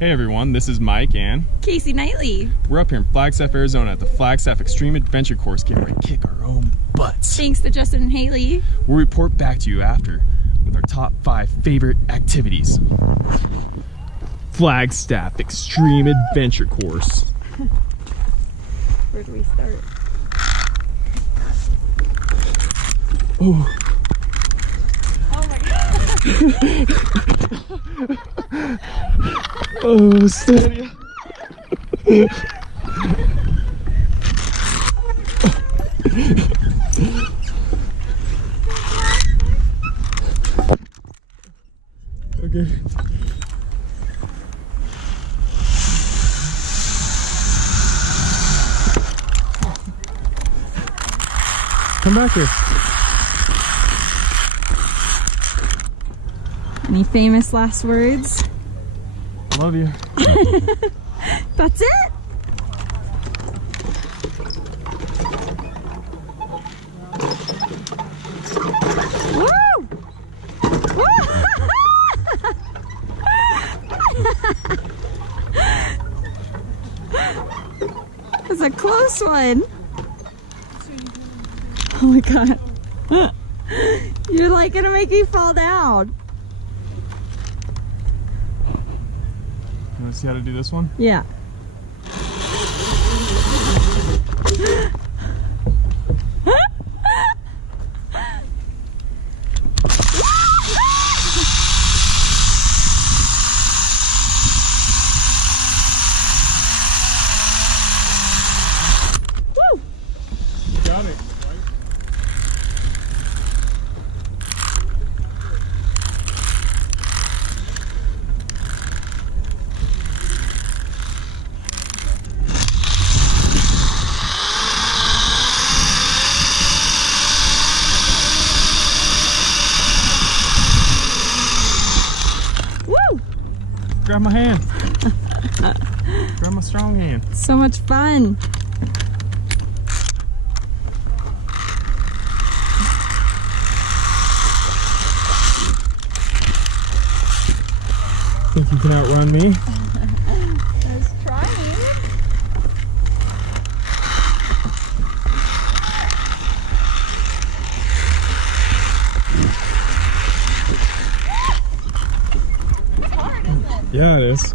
Hey everyone, this is Mike and Casey Knightley. We're up here in Flagstaff, Arizona at the Flagstaff Extreme Adventure Course, getting ready to kick our own butts. Thanks to Justin and Haley. We'll report back to you after with our top 5 favorite activities. Flagstaff Extreme Adventure Course. Where do we start? Oh. Oh my god. Oh, steady. Okay. Come back here. Any famous last words? Love you. That's it? Woo! Woo! That's a close one. Oh my god. You're like gonna make me fall down. You want to see how to do this one? Yeah. Woo! Got it. Woo! Grab my hand. Grab my strong hand. So much fun. Think you can outrun me? I was trying. It's hard, isn't it? Yeah, it is.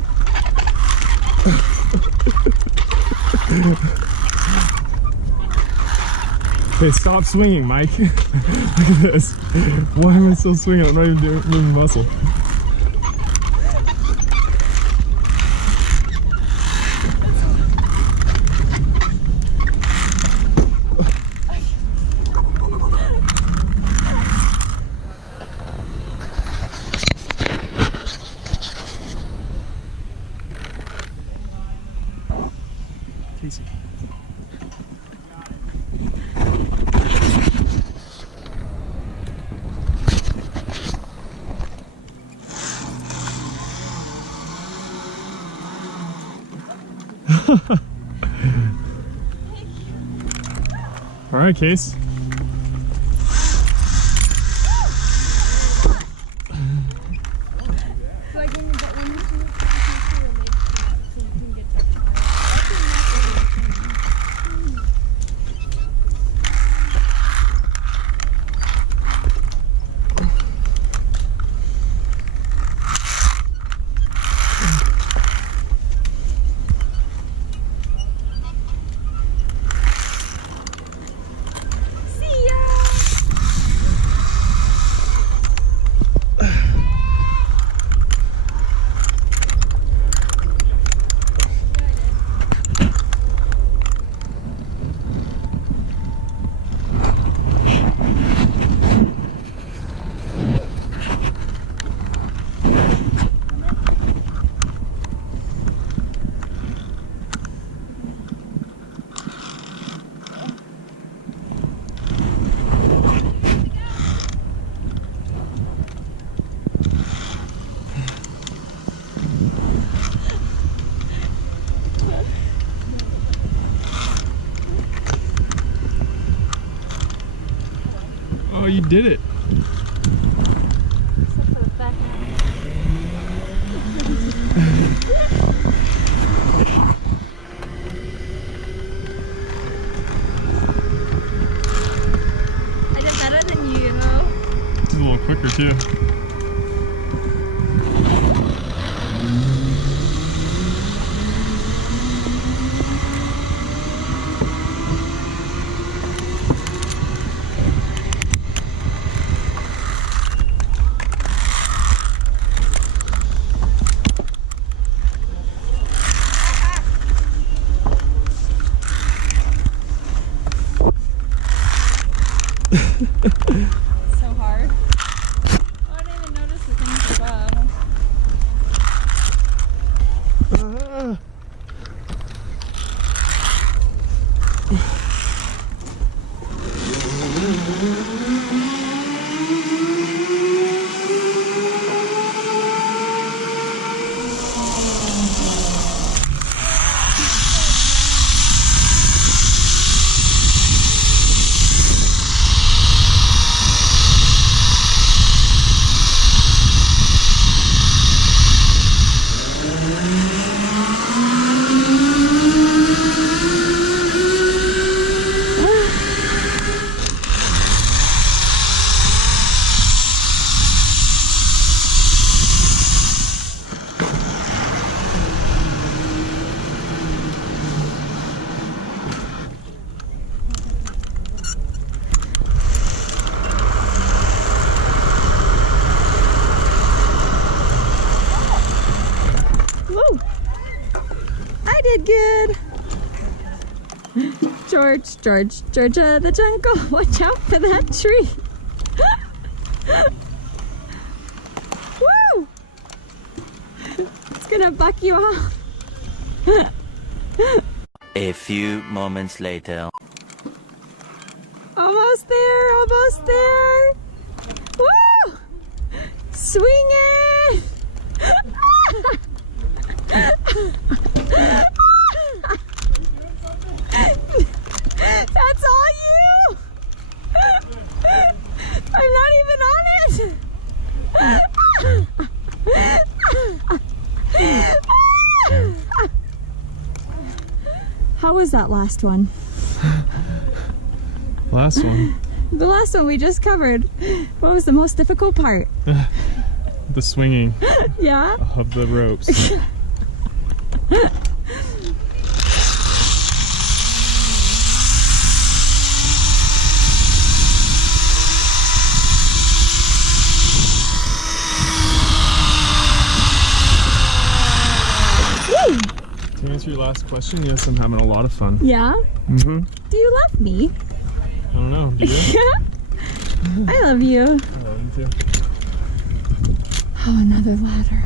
Okay, stop swinging, Mike. Look at this. Why am I still swinging? I'm not even moving muscle. Casey. All right, Case. Oh, you did it. Except for the back. I did better than you. It's a little quicker too. So hard. Oh, I didn't even notice the things above. Woo! I did good. Georgia the jungle. Watch out for that tree. Woo! It's gonna buck you off. A few moments later. Almost there, almost there. Woo! Swing it! That's all you! I'm not even on it! How was that last one? Last one. The last one we just covered. What was the most difficult part? The swinging Yeah? of the ropes. To answer your last question, yes, I'm having a lot of fun. Yeah? Mm-hmm. Do you love me? I don't know, do you? Yeah? I love you. I love you too. Oh, another ladder.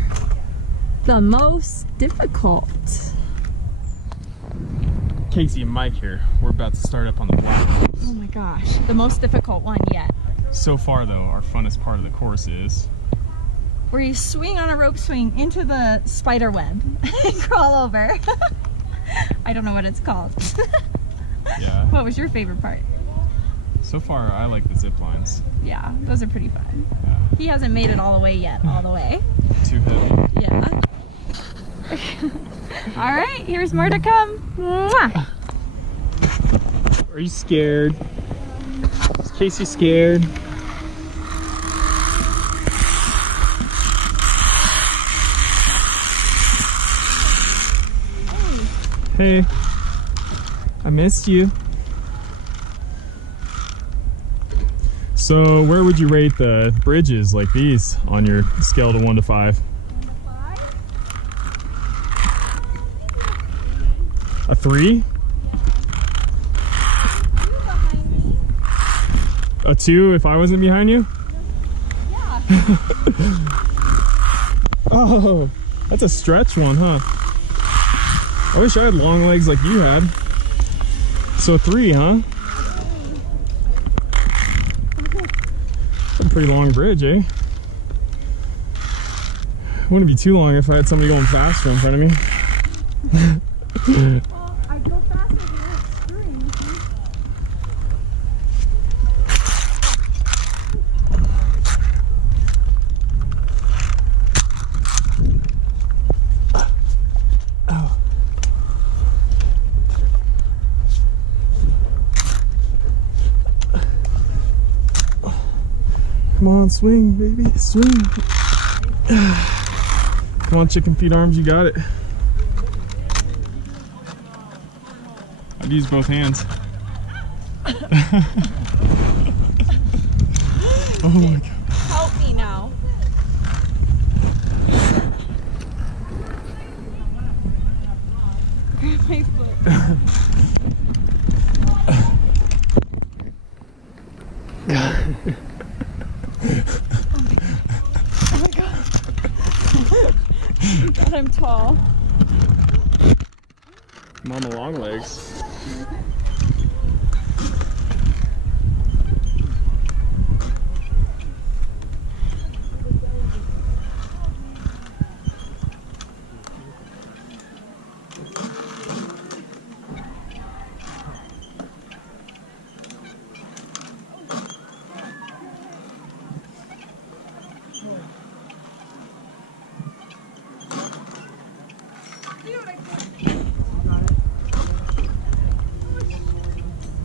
The most difficult. Casey and Mike here. We're about to start up on the black course. Oh my gosh, the most difficult one yet. So far though, our funnest part of the course is Where you swing on a rope swing into the spider web and crawl over. I don't know what it's called. yeah. What was your favorite part? So far I like the zip lines. Yeah, those are pretty fun. Yeah. He hasn't made it all the way yet, all the way. Too heavy. Yeah. All right, here's more to come. Mwah! Are you scared? Is Casey scared? Hey, I missed you. So where would you rate the bridges like these on your scale to 1 to 5? A 3? A 2 if I wasn't behind you? Yeah. Oh, that's a stretch one, huh? I wish I had long legs like you had. So 3, huh? That's a pretty long bridge, eh? Wouldn't be too long if I had somebody going faster in front of me. Well, I go faster than that screen. Come on, swing, baby, swing. Come on, chicken feet arms, you got it. I'd use both hands. Oh my god. Help me now. Grab my foot. Oh my god. God, I'm tall. Mama long legs.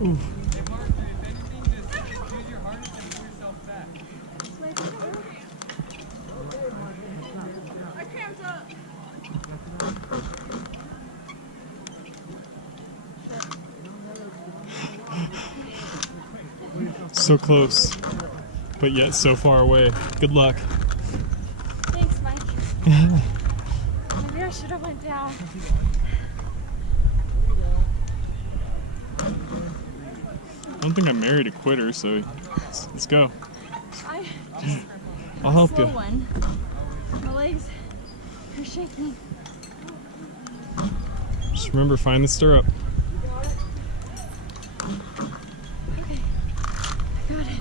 Ooh. I cramped up. So close, but yet so far away. Good luck. Thanks, Mike. Maybe I should have went down. I don't think I'm married a quitter, so let's go. I'll help Slow you. one. My legs are shaking. Just remember, find the stirrup. Okay, I got it.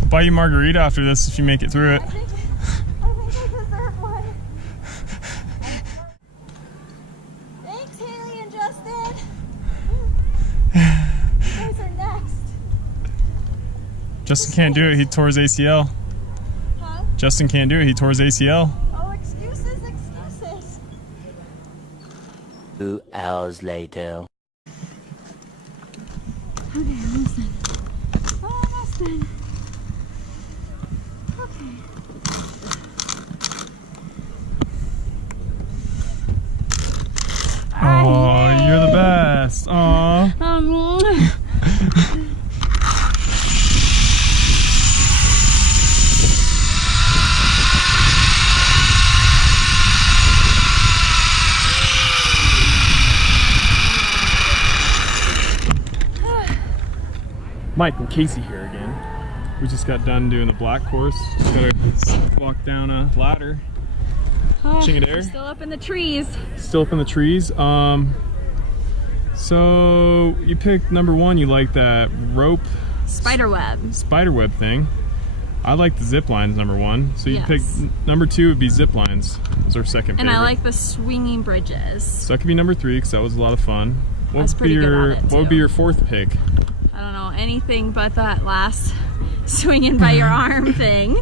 I'll buy you margarita after this if you make it through it. I think I deserve one. Thanks, Haley and Justin. You guys are next. Justin can't do it, he tore his ACL. Huh? Justin can't do it, he tore his ACL. Oh, excuses, excuses. 2 hours later. Okay, almost done. Almost done. Okay. Oh, you're the best. Aw. Mike and Casey here again. We just got done doing the black course. Just gotta walk down a ladder. Chingadere. Still up in the trees. Still up in the trees. So you picked number 1. You like that rope spiderweb thing. I like the zip lines, number 1. So you Yes. picked number 2 would be zip lines. Was our second And favorite. I like the swinging bridges. So that could be number 3 because that was a lot of fun. I was pretty good at it, What would be too. your 4th pick? I don't know, anything but that last swinging by your arm thing.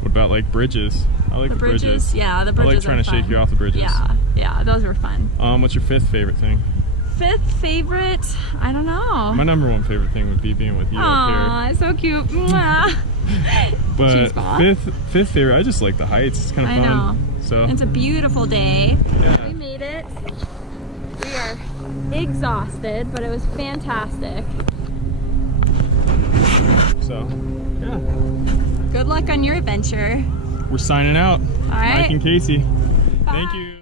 What about like bridges? I like the bridges. Yeah, the bridges I like trying are to shake fun. you off the bridges. Yeah, those were fun. What's your 5th favorite thing? 5th favorite, I don't know. My number 1 favorite thing would be being with you up Aw, so cute. Mwah. here. But Cheese ball. 5th favorite, I just like the heights. It's kind of I fun. know. So It's a beautiful day. yeah. We made it. We are exhausted, but it was fantastic. So yeah. Good luck on your adventure. We're signing out. All right. Mike and Casey. Bye. Thank you.